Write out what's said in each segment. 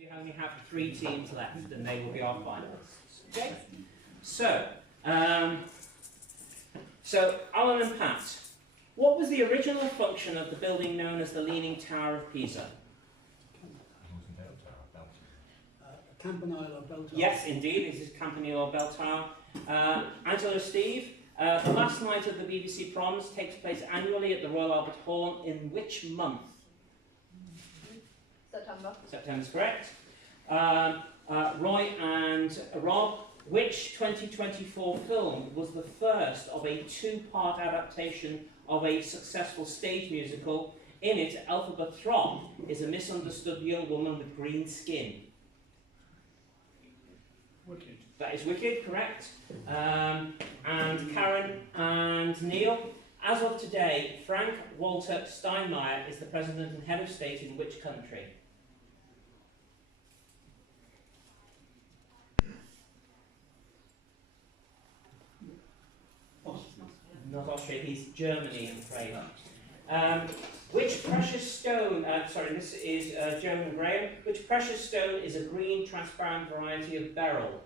We only have 3 teams left, and they will be our finalists. Okay? So, Alan and Pat, what was the original function of the building known as the Leaning Tower of Pisa? Campanile or bell tower? Yes, indeed, it is Campanile or bell tower. Angelo, Steve, the last night of the BBC Proms takes place annually at the Royal Albert Hall in which month? September. September's correct. Roy and Rob, which 2024 film was the first of a 2-part adaptation of a successful stage musical? In it, Elphaba Thropp is a misunderstood young woman with green skin. Wicked. That is Wicked, correct. And Karen and Neil, as of today, Frank Walter Steinmeier is the President and Head of State in which country? Not Austria, he's Germany, I'm afraid. Which precious stone, this is Joan and Graham, which precious stone is a green transparent variety of beryl?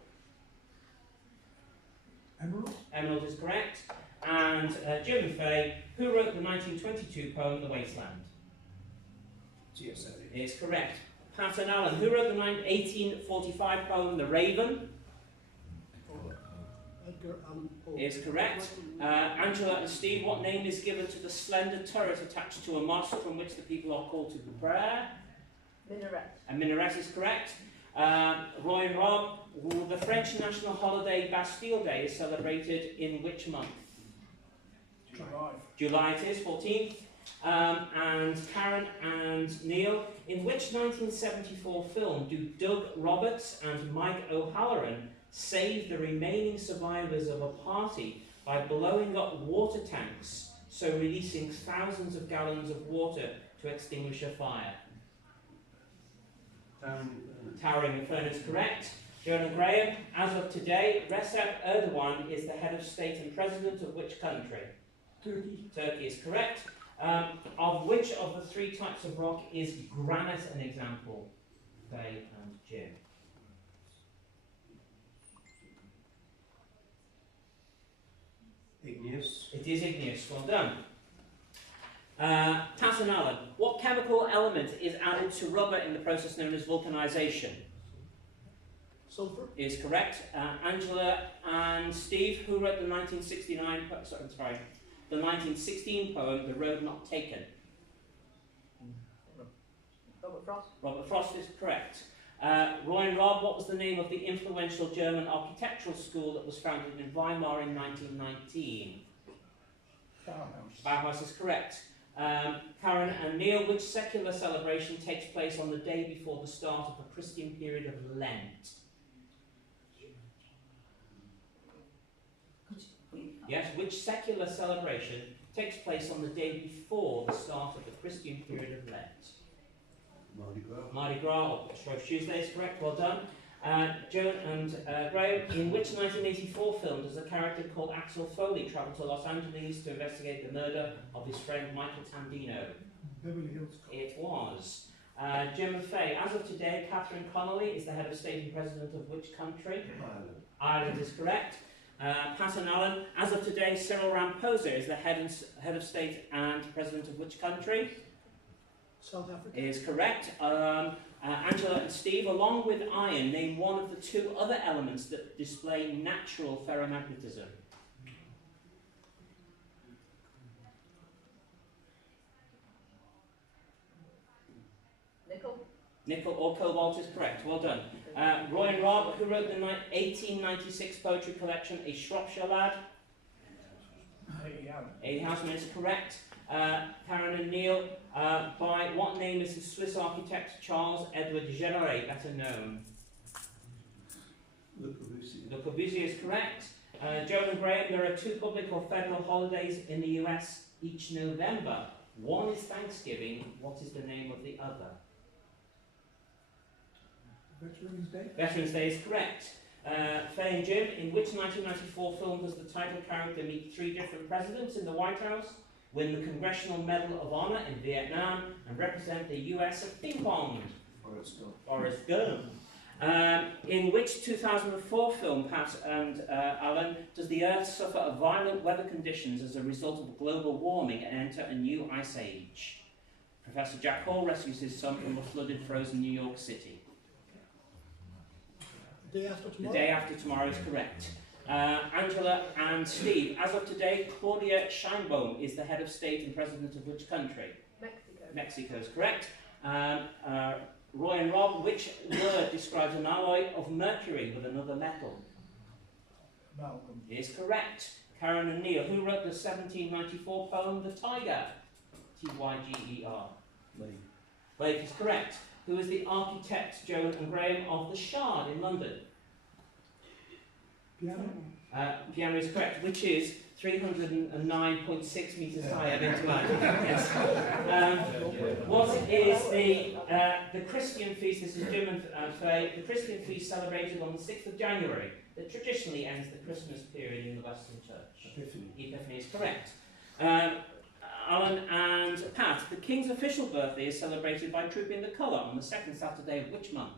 Emerald? Emerald is correct. And Jim and Faye, who wrote the 1922 poem The Wasteland? GSA. Is correct. Pat and Alan, who wrote the 1845 poem The Raven? Edgar Allan Poe. Is correct. Angela and Steve, what name is given to the slender turret attached to a mosque from which the people are called to prayer? Minaret. And minaret is correct. Roy and Rob, the French national holiday Bastille Day is celebrated in which month? July. July it is, 14th. And Karen and Neil, in which 1974 film do Doug Roberts and Mike O'Halloran save the remaining survivors of a party by blowing up water tanks, so releasing thousands of gallons of water to extinguish a fire? Towering Inferno is correct. Joan and Graham, as of today, Recep Erdogan is the head of state and president of which country? Turkey. Turkey is correct. Of which of the 3 types of rock is granite an example? Faye and Jim. Igneous. It is igneous. Well done. Pat and Alan, what chemical element is added to rubber in the process known as vulcanization? Sulfur. Is correct. Angela and Steve, who wrote the 1916 poem The Road Not Taken? Robert Frost. Robert Frost is correct. Roy and Rob, what was the name of the influential German architectural school that was founded in Weimar in 1919? Bauhaus. Bauhaus is correct. Karen and Neil, which secular celebration takes place on the day before the start of the Christian period of Lent? Yes, which secular celebration takes place on the day before the start of the Christian period of Lent? Mardi Gras. Mardi Gras, or Shrove Tuesday is correct, well done. Joan and Graham, in which 1984 film does a character called Axel Foley travel to Los Angeles to investigate the murder of his friend Michael Tandino? Beverly Hills Cop. It was. Jim and Faye, as of today, Catherine Connolly is the head of state and president of which country? Ireland. Ireland is correct. Pat and Alan, as of today, Cyril Ramaphosa is the head of state and president of which country? South Africa. Is correct. Angela and Steve, along with iron, name one of the 2 other elements that display natural ferromagnetism. Nickel. Nickel or cobalt is correct. Well done. Roy and Rob, who wrote the 1896 poetry collection A Shropshire Lad? A Houseman is correct. Karen and Neil, by what name is the Swiss architect Charles Edward Généré better known? Le Corbusier. Le Corbusier is correct. Joan and Graham, there are 2 public or federal holidays in the US each November. One is Thanksgiving. What is the name of the other? Veterans Day. Veterans Day is correct. Faye and Jim, in which 1994 film does the title character meet 3 different presidents in the White House, win the Congressional Medal of Honor in Vietnam, and represent the US at ping pong? Forrest Gump. In which 2004 film, Pat and Alan, does the Earth suffer violent weather conditions as a result of global warming and enter a new ice age? Professor Jack Hall rescues his son from a flooded, frozen New York City. The day after The tomorrow? day after tomorrow is correct. Angela and Steve, as of today, Claudia Sheinbaum is the head of state and president of which country? Mexico. Mexico is correct. Roy and Rob, which word describes an alloy of mercury with another metal? Amalgam. Is correct. Karen and Neil, who wrote the 1794 poem The Tiger? Tyger. Blake is correct. Who is the architect, Joan and Graham, of the Shard in London? Piano? Piano is correct, which is 309.6 metres high, I've been to add. Yes. What is the Christian feast? This is Jim and Faye. The Christian feast celebrated on the 6th of January that traditionally ends the Christmas period in the Western Church. Epiphany is correct. Alan and Pat, the King's official birthday is celebrated by Trooping the Colour on the second Saturday of which month?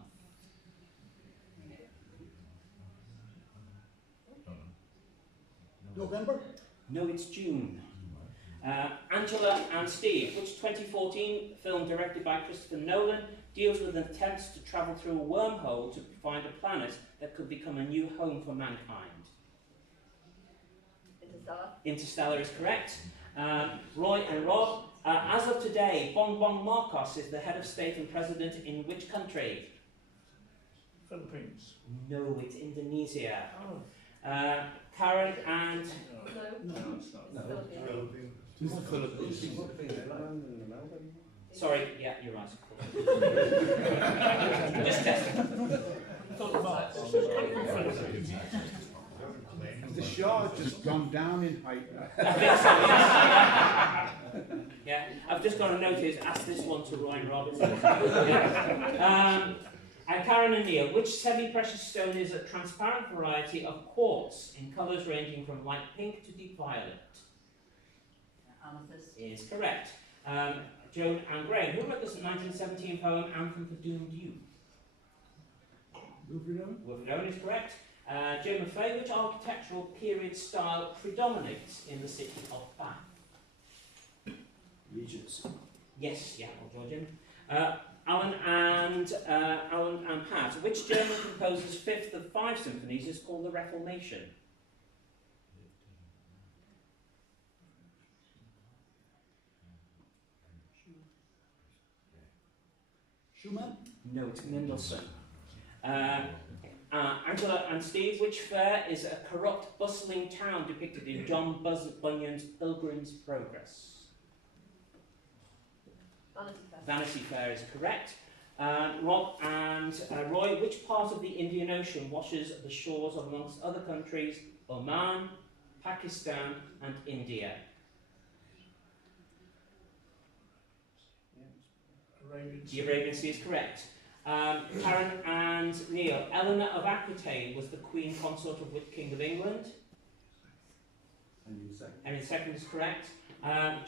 November? No, it's June. Angela and Steve, which 2014 film directed by Christopher Nolan deals with attempts to travel through a wormhole to find a planet that could become a new home for mankind? Interstellar. Interstellar is correct. Roy and Rob, as of today, Bongbong Marcos is the head of state and president in which country? Philippines. No, it's Indonesia. Oh. Karen and... No. it's not. Philippines. Just the Philippines. Sorry, yeah, you're right. Just testing. The Shard just gone down in height. I think so, yes. Yeah, I've just got a notice, ask this one to Roy and Rob. Yeah. Karen and Neil, which semi-precious stone is a transparent variety of quartz in colours ranging from light pink to deep violet? Amethyst. Is correct. Joan and Graham, who wrote this 1917 poem, Anthem for Doomed Youth? Wilfred Owen? Wilfred Owen is correct. Jim and Faye, which architectural period style predominates in the city of Bath? Regency. Yes, yeah, or Georgian. Alan and Pat, which German composer's fifth of 5 symphonies is called the Reformation? Schumann? No, it's Mendelssohn. Angela and Steve, which fair is a corrupt, bustling town depicted in John Bunyan's Pilgrim's Progress? Vanity Fair. Vanity Fair is correct. Rob and Roy, which part of the Indian Ocean washes the shores of, amongst other countries, Oman, Pakistan and India? Arabian The Arabian Sea is correct. Karen and Neil, Eleanor of Aquitaine was the Queen Consort of which King of England? Henry II is correct.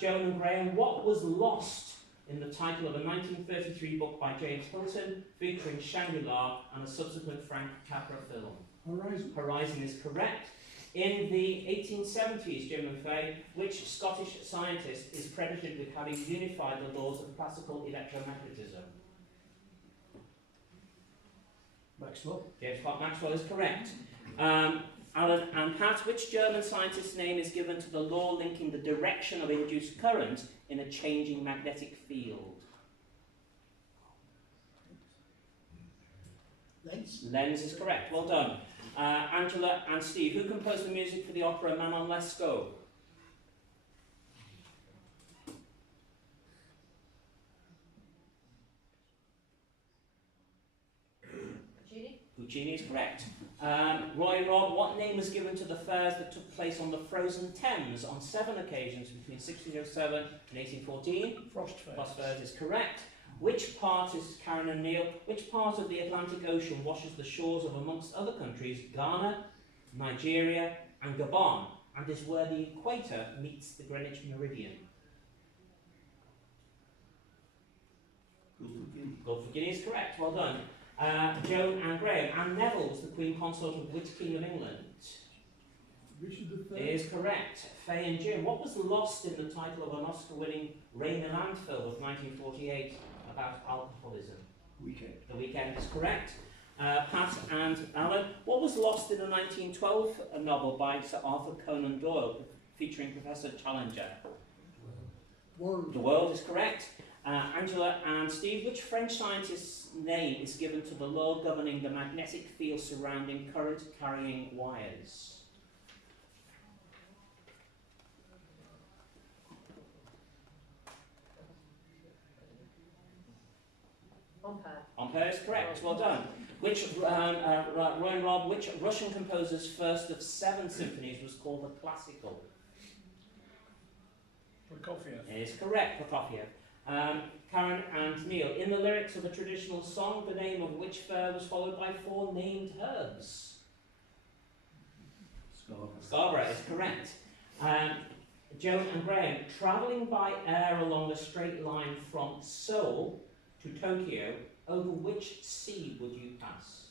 Joan and Graham, what was lost in the title of a 1933 book by James Hilton featuring Shangri-La and a subsequent Frank Capra film? Horizon. Horizon is correct. In the 1870s, Jim and Faye, which Scottish scientist is credited with having unified the laws of classical electromagnetism? Maxwell. James Clerk Maxwell is correct. Alan and Pat, which German scientist's name is given to the law linking the direction of induced current in a changing magnetic field? Lenz. Lenz is correct. Well done. Angela and Steve, who composed the music for the opera Manon Lescaut? Puccini is correct. Roy and Rob, what name was given to the fairs that took place on the frozen Thames on 7 occasions between 1607 and 1814? Frost Fair. Frost Fairs is correct. Which part is Karen and Neil? Which part of the Atlantic Ocean washes the shores of, amongst other countries, Ghana, Nigeria, and Gabon, and is where the equator meets the Greenwich Meridian? Good for Guinea is correct. Well done. Joan and Graham. Anne Neville was the Queen Consort of which King of England? Richard It III. is correct. Faye and Jim. What was lost in the title of an Oscar-winning Rain and Land film of 1948 about alcoholism? Weekend. The Weekend is correct. Pat and Alan. What was lost in the 1912 novel by Sir Arthur Conan Doyle featuring Professor Challenger? World. The World is correct. Angela and Steve. Which French scientist's name is given to the law governing the magnetic field surrounding current-carrying wires? Ampere. Ampere is correct. Well done. Which Ryan Rob? Which Russian composer's first of 7 symphonies was called the classical? Prokofiev. It is correct, Prokofiev. Karen and Neil. In the lyrics of a traditional song, the name of which fair was followed by 4 named herbs? Scarborough is correct. Joan and Graham. Travelling by air along a straight line from Seoul to Tokyo, over which sea would you pass?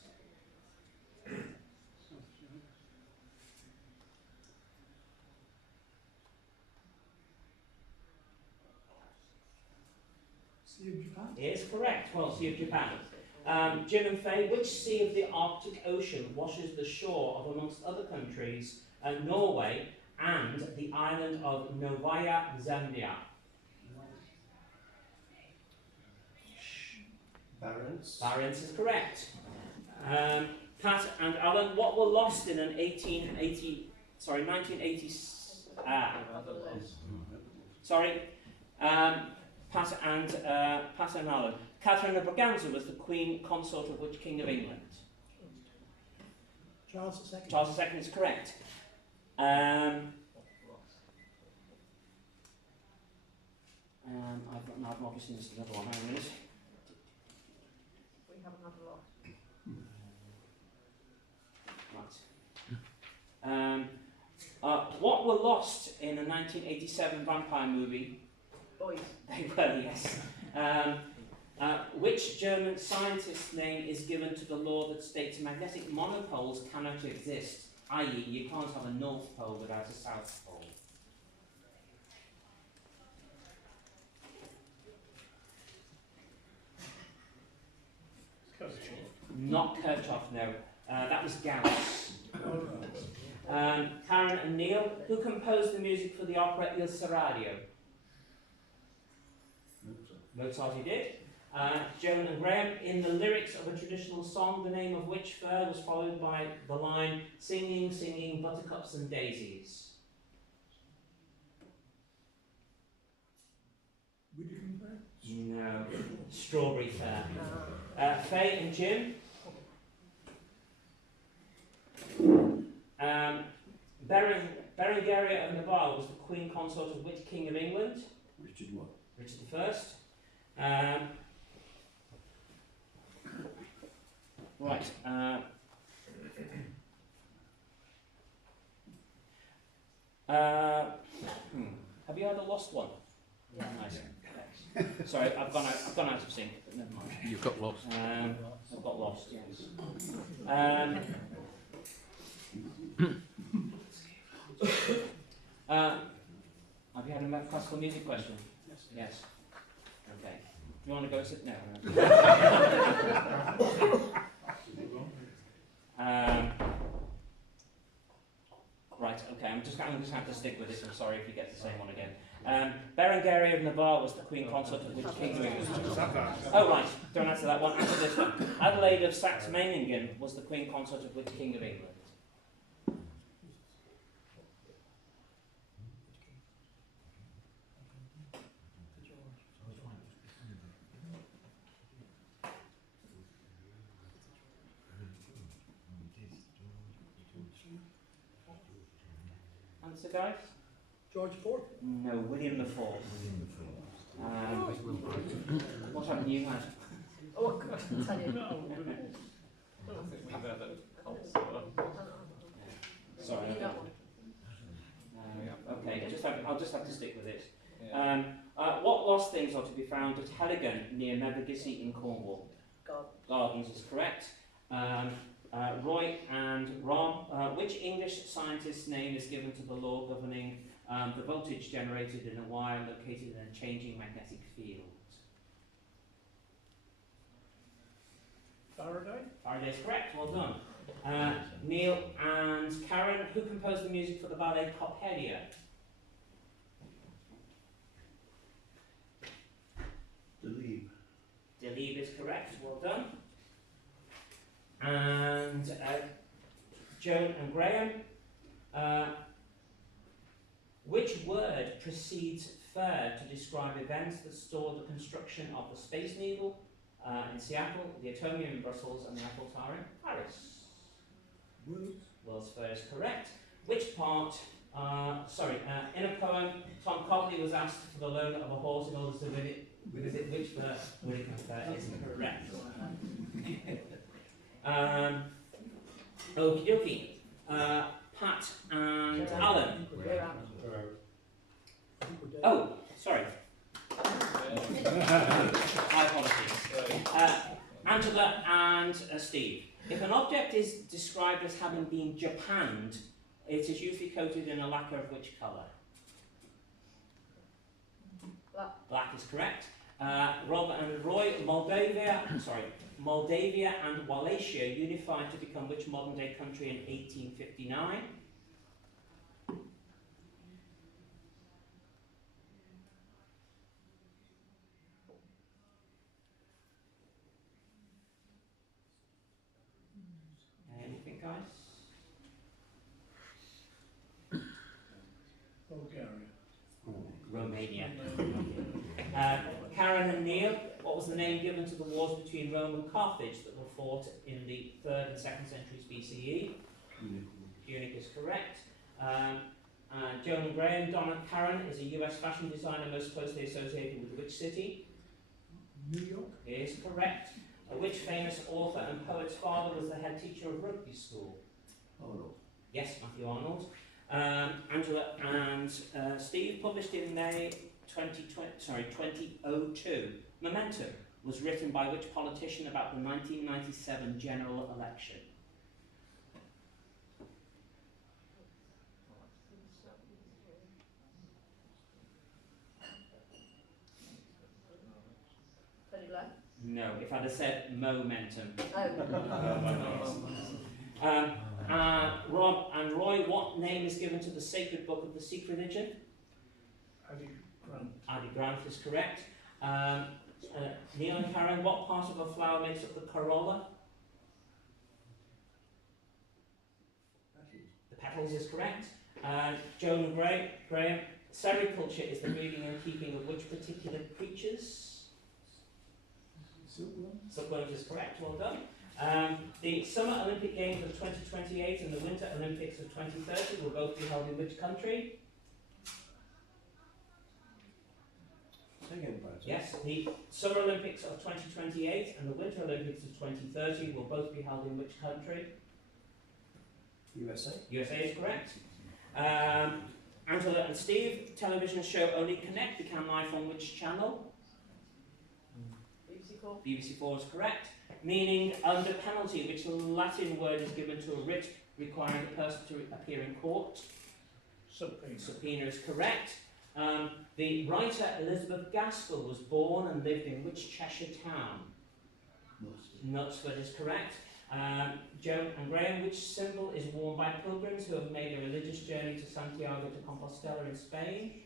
Sea of Japan. It is correct. Well, Sea of Japan. Jim and Faye, which sea of the Arctic Ocean washes the shore of, amongst other countries, Norway and the island of Novaya Zemlya? Barents. Barents is correct. Pat and Alan, what were lost in an 1980? Pat and Alan. Catherine of Braganza was the Queen Consort of which King of England? Charles II. Charles II is correct. I've obviously missed another one. Hang on a minute. We haven't had a lot. Right. What were lost in a 1987 vampire movie? Boys. They were, yes. Which German scientist's name is given to the law that states magnetic monopoles cannot exist, i.e. you can't have a north pole without a south pole? Not Kirchhoff, no. That was Gauss. Karen and Neil, who composed the music for the opera Il Seraglio? Mozart he did. Joan and Graham, in the lyrics of a traditional song, the name of which fair was followed by the line, singing, singing, buttercups and daisies? Whittaker Fair. No. Strawberry Fair. Faye and Jim. Berengaria of Navarre was the Queen Consort of which King of England? Richard what? Richard I. Right. Have you had a lost one? Yeah. Nice. Sorry, I've gone out of sync. But never mind. You've got lost. I've got lost. Yes. Have you had a classical music question? Yes. Okay. Do you want to go sit now? Right. Okay. I'm just going to have to stick with it. I'm sorry if you get the same one again. Berengaria of Navarre was the Queen Consort of which King of England? Oh right. Don't answer that one. Answer this one. Adelaide of Saxe-Meiningen was the Queen Consort of which King of England? Answer, guys? George IV. No, William IV. What happened you had? Oh, God, I'll tell you. Sorry. You got one. Okay, I'll just have to stick with it. What lost things are to be found at Heligan near Mevagissey in Cornwall? God. Gardens is correct. Roy and Rob, which English scientist's name is given to the law governing the voltage generated in a wire located in a changing magnetic field? Faraday. Faraday is correct, well done. Neil and Karen, who composed the music for the ballet Coppelia? Delebe. Delebe is correct, well done. And Joan and Graham, which word precedes fair to describe events that saw the construction of the Space Needle in Seattle, the Atomium in Brussels, and the Eiffel Tower in Paris? World's Fair is correct. Which part, in a poem, Tom Copley was asked for the loan of a horse in order to visit which Willingham Fair is correct. Okie dokie. Pat and Alan. We're out. Oh, sorry. My apologies. Angela and Steve. If an object is described as having been japanned, it is usually coated in a lacquer of which colour? Black. Black is correct. Rob and Roy, Moldavia and Wallachia unified to become which modern-day country in 1859? Anything, guys? Bulgaria. Romania. Karen and Neil, what was the name given to the wars between Rome and Carthage that were fought in the 3rd and 2nd centuries BCE? Punic is correct. Joan and Graham, Donna Karen is a US fashion designer most closely associated with which city? New York. Is correct. Which famous author and poet's father was the head teacher of rugby school? Arnold. Yes, Matthew Arnold. Angela and Steve, published in May 2002. Momentum was written by which politician about the 1997 general election? Tony Blair. No, if I'd have said momentum. Oh. Rob and Roy, what name is given to the sacred book of the Sikh religion? Adi Grant. Adi Granth is correct. Neil and Karen, what part of a flower makes up the corolla? The petals is correct. Joan and Graham, sericulture is the breeding and keeping of which particular creatures? Silkworms is correct, well done. The Summer Olympic Games of 2028 and the Winter Olympics of 2030 will both be held in which country? Second part. Yes, the Summer Olympics of 2028 and the Winter Olympics of 2030 will both be held in which country? USA. USA is correct. Angela and Steve, television show Only Connect began live on which channel? BBC4. BBC4 is correct. Meaning under penalty, which Latin word is given to a writ requiring a person to appear in court? Subpoena. Subpoena is correct. The writer Elizabeth Gaskell was born and lived in which Cheshire town? Knutsford is correct. Joan and Graham, which symbol is worn by pilgrims who have made a religious journey to Santiago de Compostela in Spain?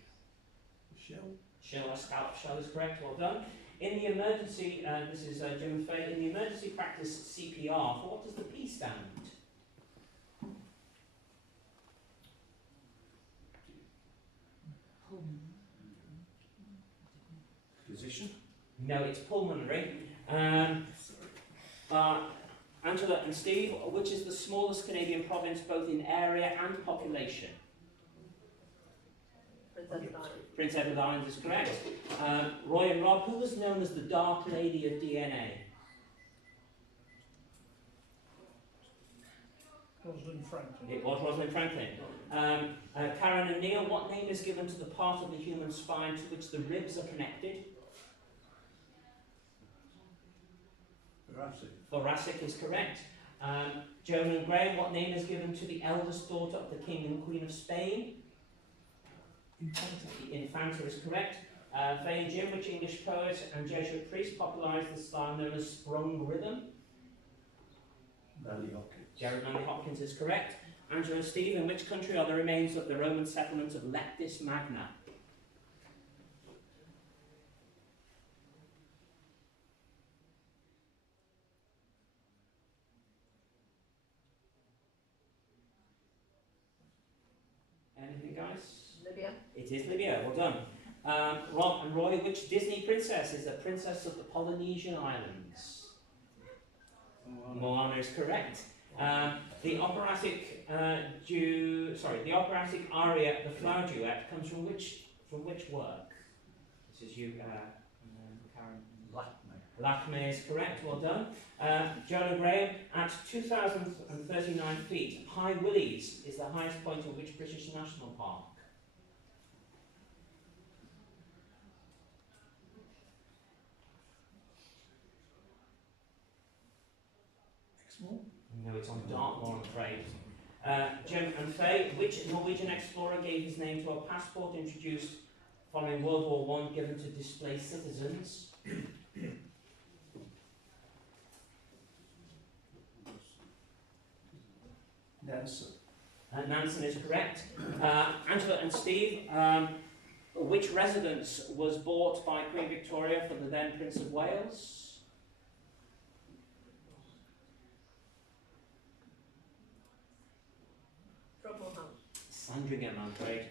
Shell, a scalp shell is correct, well done. In the emergency, this is Jim Fay, in the emergency practice CPR, for what does the P stand? Position. No, it's pulmonary. Angela and Steve, which is the smallest Canadian province both in area and population? Prince Edward Island. Prince Edward Island is correct. Roy and Rob, who was known as the Dark Lady of DNA? Rosalind Franklin. It was Rosalind Franklin. Karen and Neil, what name is given to the part of the human spine to which the ribs are connected? Thoracic. Thoracic is correct. Joan and Graham, what name is given to the eldest daughter of the King and Queen of Spain? Infanta. Infanta is correct. Faye and Jim, which English poet and Jesuit priest popularised the style known as sprung rhythm? Manley Hopkins. Jared Manley Hopkins is correct. Angela and Steve, in which country are the remains of the Roman settlement of Lectis Magna? Anything, guys? Libya. It is Libya, well done. Rob and Roy, which Disney princess is the princess of the Polynesian Islands? Moana is correct. The operatic the operatic aria, the Flower Duet, comes from which work? This is you, Karen. Lachme is correct. Well done. Joan and Graham, at 2,039 feet, High Willys is the highest point of which British national park? Exmoor. No, it's on Dartmoor, I'm afraid. Jim and Faye, which Norwegian explorer gave his name to a passport introduced following World War I given to displaced citizens? Nansen. Nansen is correct. Angela and Steve, which residence was bought by Queen Victoria for the then Prince of Wales? Sandringham, I'm afraid.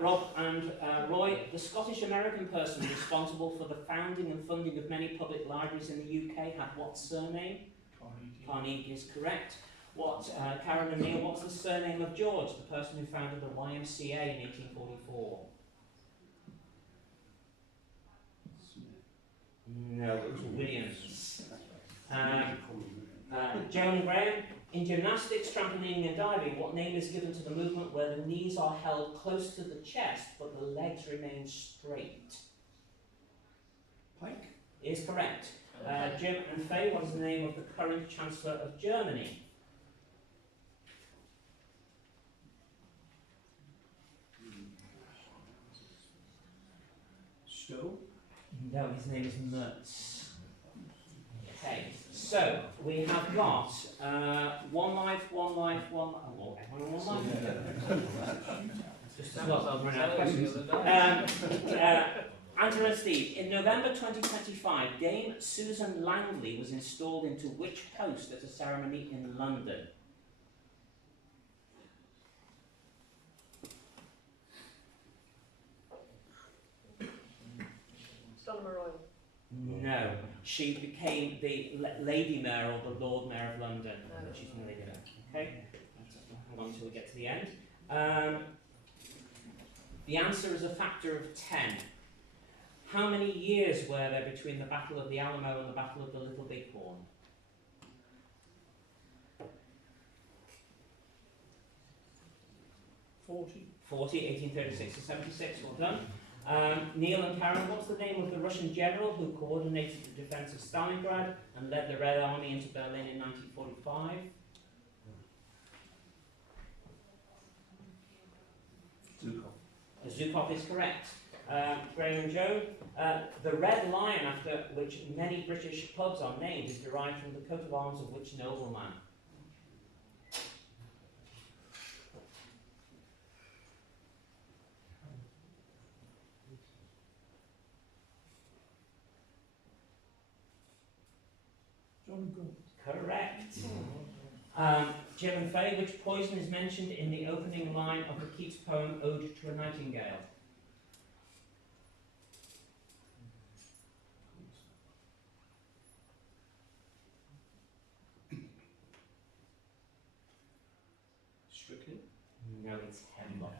Rob and Roy, the Scottish-American person responsible for the founding and funding of many public libraries in the UK had what surname? Carnegie is correct. Karen and Neil, what's the surname of George, the person who founded the YMCA in 1844? No, it was Williams. Joan and Graham, in gymnastics, trampolining and diving, what name is given to the movement where the knees are held close to the chest but the legs remain straight? Pike. Is correct. Jim and Faye, what is the name of the current Chancellor of Germany? Stowe. No, his name is Mertz. Okay, so we have got one life. Just as well, I'll run out of questions. Angela and Steve, in November 2025, Dame Susan Langley was installed into which post at a ceremony in London? Astronomer Royal. No, she became the Lady Mayor or the Lord Mayor of London. She's the Lady Mayor. Okay, hold on until we get to the end. The answer is a factor of 10. How many years were there between the Battle of the Alamo and the Battle of the Little Bighorn? 40. 1836 to 76, well done. Neil and Karen, what's the name of the Russian general who coordinated the defense of Stalingrad and led the Red Army into Berlin in 1945? Zhukov. Zhukov is correct. Graham and Joe, the Red Lion, after which many British pubs are named, is derived from the coat of arms of which nobleman? John Gaunt. Correct. Jim and Faye, which poison is mentioned in the opening line of the Keats poem Ode to a Nightingale? Strychnine. No, it's hemlock.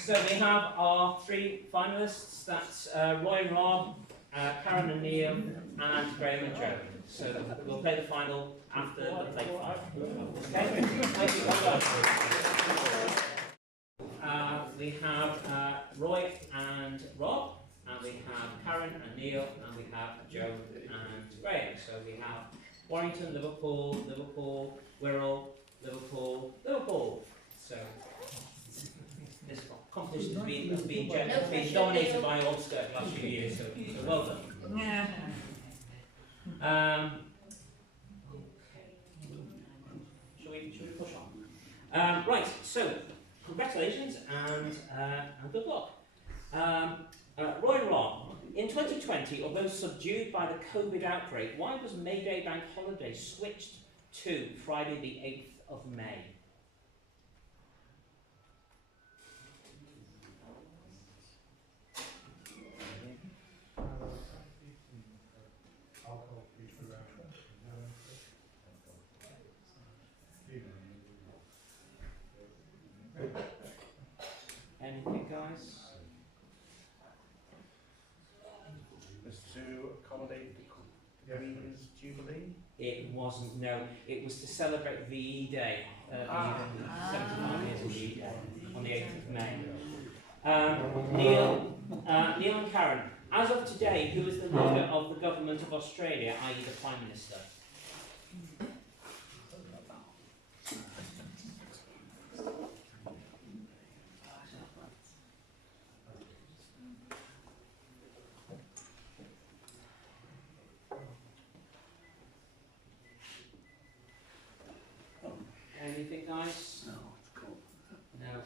So we have our three finalists. That's Roy and Rob, Karen and Neil, and Graham and Joe. So we'll play the final after the play five. Okay? Thank you very much. We have Roy and Rob, and we have Karen and Neil, and we have Joe and Graham. So we have Warrington, Liverpool, Liverpool, Wirral, Liverpool, Liverpool. So this competition has been dominated by Ulster the last few years, so well done. Shall we push on? Right, so congratulations and good luck. Roy and Rob, in 2020, although subdued by the COVID outbreak, why was May Day bank holiday switched to Friday the 8th of May? Anything, guys? Was to accommodate the Queen's Jubilee? It wasn't, no. It was to celebrate VE Day, 75 years of VE Day, on the 8th of May. Neil and Karen, as of today, who is the leader of the government of Australia, i.e. the Prime Minister? Anything, guys? No, it's cool. No.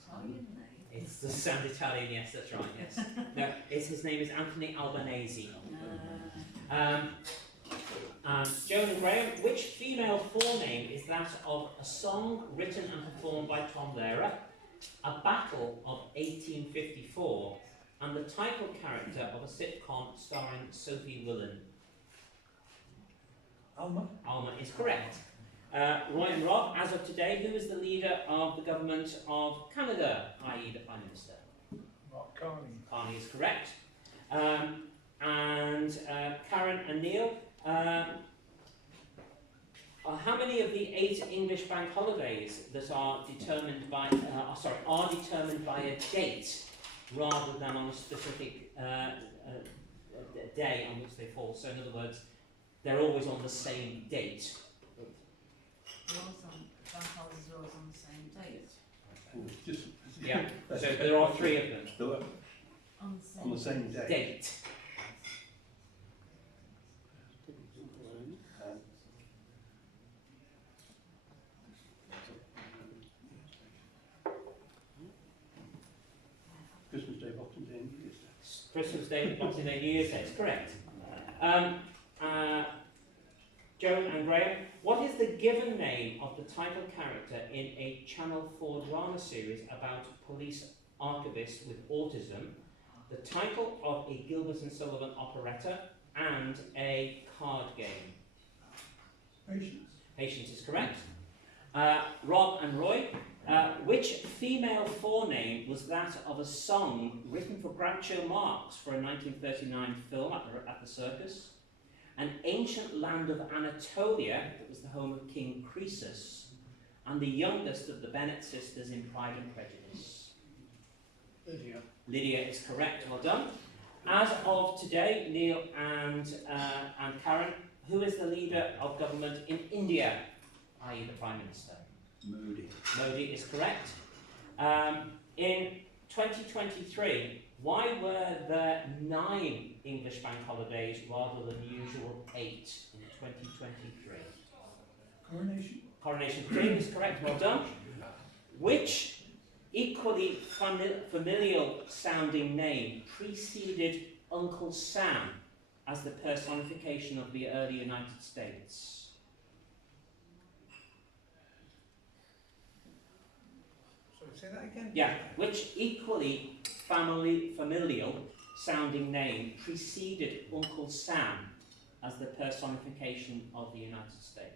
Italian name. It's the sound Italian, yes, that's right, yes. No, his name is Anthony Albanese. Joe and Graham, which female forename is that of a song written and performed by Tom Lehrer, a battle of 1854, and the title character of a sitcom starring Sophie Willan? Alma? Alma is correct. Roy and Rob, as of today, who is the leader of the government of Canada, i.e. the Prime Minister? Mark Carney. Carney is correct. Karen and Neil, how many of the 8 English bank holidays that are determined by a date rather than on a specific day on which they fall? So in other words, they're always on the same date. Bank holidays are always on the same date. Just Yeah, so there are 3 of them. On the same day. Date. Christmas Day, Boxing Day, and New Year's Day. Christmas Day, Boxing Day, New Year's Day, it's correct. Joe and Graham, what is the given name of the title character in a Channel 4 drama series about a police archivist with autism, the title of a Gilbert and Sullivan operetta, and a card game? Patience. Patience is correct. Rob and Roy, which female forename was that of a song written for Groucho Marx for a 1939 film at the circus? An ancient land of Anatolia that was the home of King Croesus, and the youngest of the Bennet sisters in Pride and Prejudice? Lydia. Lydia is correct, well done. As of today, Neil and Karen, who is the leader of government in India, i.e. the Prime Minister? Modi. Modi is correct. In 2023, why were there 9 English bank holidays rather than the usual 8 in 2023? Coronation. Coronation King is correct, well done. Which equally familial sounding name preceded Uncle Sam as the personification of the early United States? So say that again. Yeah, which equally familial sounding name preceded Uncle Sam as the personification of the United States?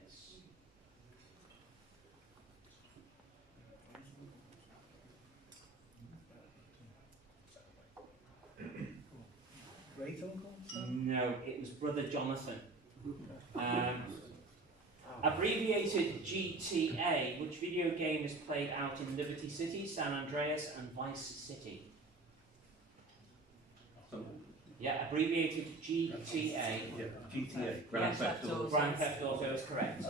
Great uncle. Jonathan. No, it was Brother Jonathan. Abbreviated GTA, which video game is played out in Liberty City, San Andreas, and Vice City? Yeah, abbreviated GTA. Yeah, GTA. Grand Yes, Theft that's Auto. all. Grand Theft Auto is correct.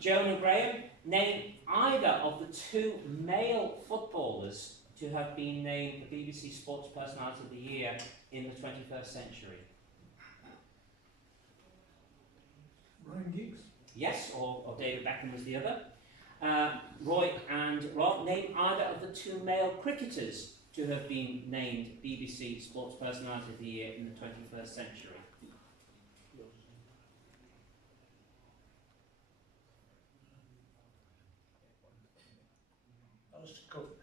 Joan and Graham, name either of the two male footballers to have been named the BBC Sports Personality of the Year in the 21st century. Ryan Giggs. Yes, or David Beckham was the other. Roy and Rob, name either of the two male cricketers to have been named BBC Sports Personality of the Year in the 21st century. Alistair Cook.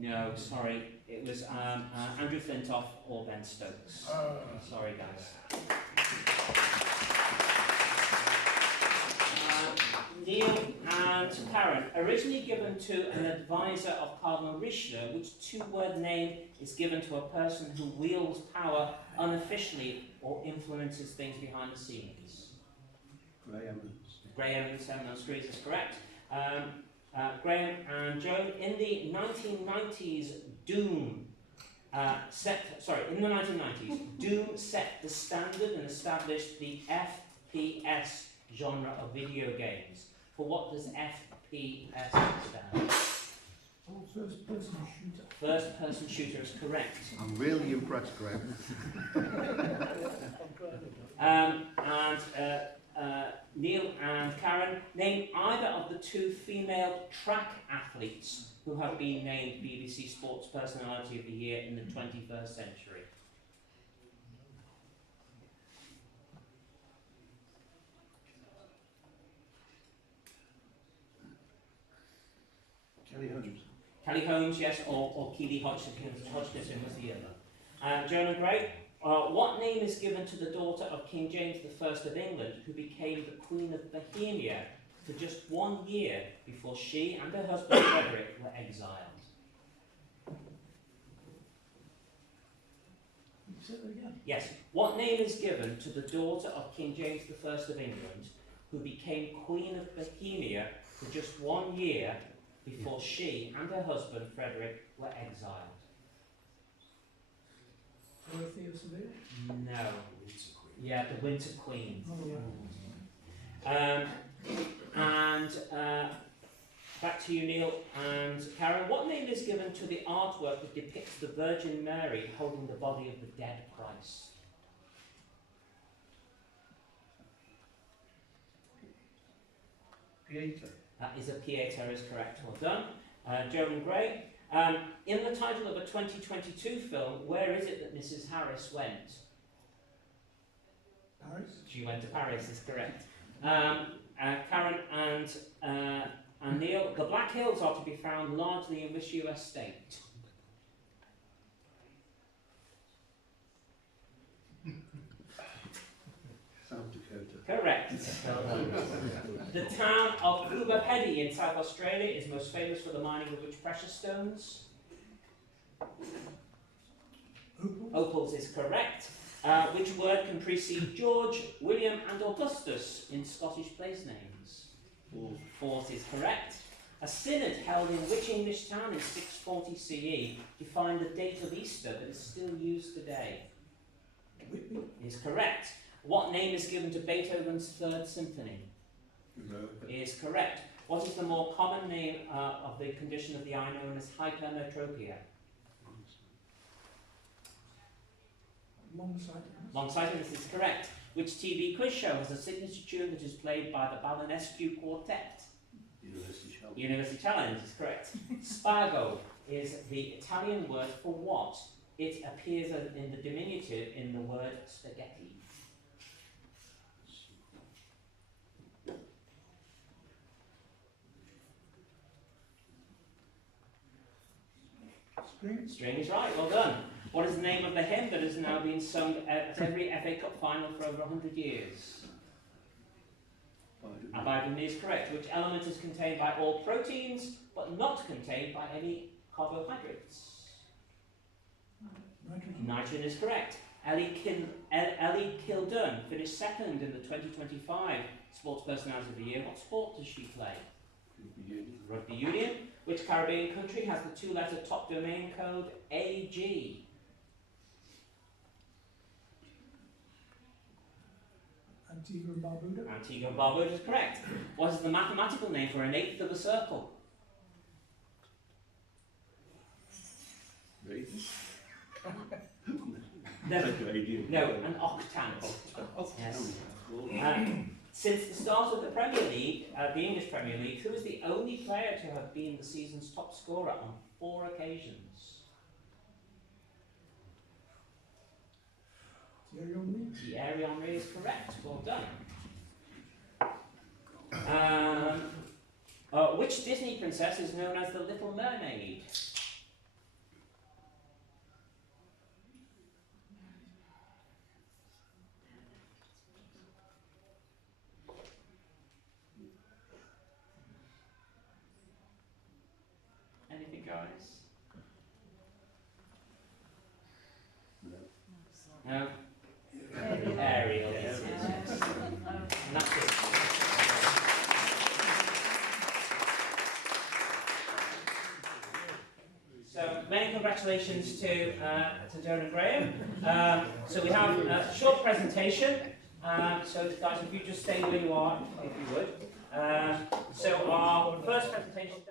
No, sorry, it was Andrew Flintoff or Ben Stokes. Sorry, guys. Neil and Karen, originally given to an advisor of Cardinal Richelieu, which two-word name is given to a person who wields power unofficially or influences things behind the scenes? Graham and Seven on Screws is correct. Graham and Joan, in the 1990s, Doom Doom set the standard and established the FPS genre of video games. For what does FPS stand? First person shooter. First person shooter is correct. I'm really impressed, Graham. Neil and Karen, name either of the two female track athletes who have been named BBC Sports Personality of the Year in the 21st century. Kelly Holmes. Kelly Holmes, yes, or Keely Hodgkinson was the other. Joan and Gray, what name is given to the daughter of King James I of England, who became the Queen of Bohemia for just 1 year before she and her husband Frederick were exiled? Say that again. Yes. What name is given to the daughter of King James I of England, who became Queen of Bohemia for just 1 year before she and her husband Frederick were exiled? Dorothea Seville. No. Yeah, the Winter Queen. Oh yeah. Back to you, Neil and Karen. What name is given to the artwork that depicts the Virgin Mary holding the body of the dead Christ? Pieta. That is a Pieta, is correct. Well done. Joan and Gray. In the title of a 2022 film, where is it that Mrs. Harris went? Paris. She went to Paris, is correct. Karen and Neil, the Black Hills are to be found largely in which US state? South Dakota. Correct. The town of Coober Pedy in South Australia is most famous for the mining of which precious stones? Opals is correct. Which word can precede George, William and Augustus in Scottish place names? Fourth is correct. A synod held in which English town in 640 CE defined the date of Easter that is still used today? Whitby. Is correct. What name is given to Beethoven's Third Symphony? Is correct. What is the more common name of the condition of the eye known as hypermetropia? Long-sightedness. Long-sightedness is correct. Which TV quiz show has a signature tune that is played by the Balanescu Quartet? University Challenge. University Challenge is correct. Spago is the Italian word for what? It appears in the diminutive in the word spaghetti. String. String is right, well done. What is the name of the hymn that has now been sung at every FA Cup final for over 100 years? Abide in Me is correct. Which element is contained by all proteins, but not contained by any carbohydrates? Nitrogen. Nitrogen is correct. Ellie Kildun finished second in the 2025 Sports Personality of the Year. What sport does she play? Rugby union. Which Caribbean country has the two-letter top domain code AG? Antigua and Barbuda. Antigua and Barbuda is correct. What is the mathematical name for an eighth of a circle? Radius? No, Radius. no, an octant. Yes. Since the start of the Premier League, the English Premier League, who is the only player to have been the season's top scorer on 4 occasions? Thierry Henry. Thierry Henry is correct. Well done. Which Disney princess is known as the Little Mermaid? Anything, guys? No? Ariel. Yes. And that's it. So many congratulations to Darren and Graham. So we have a short presentation. So guys, if you just stay where you are, if you would. So our first presentation.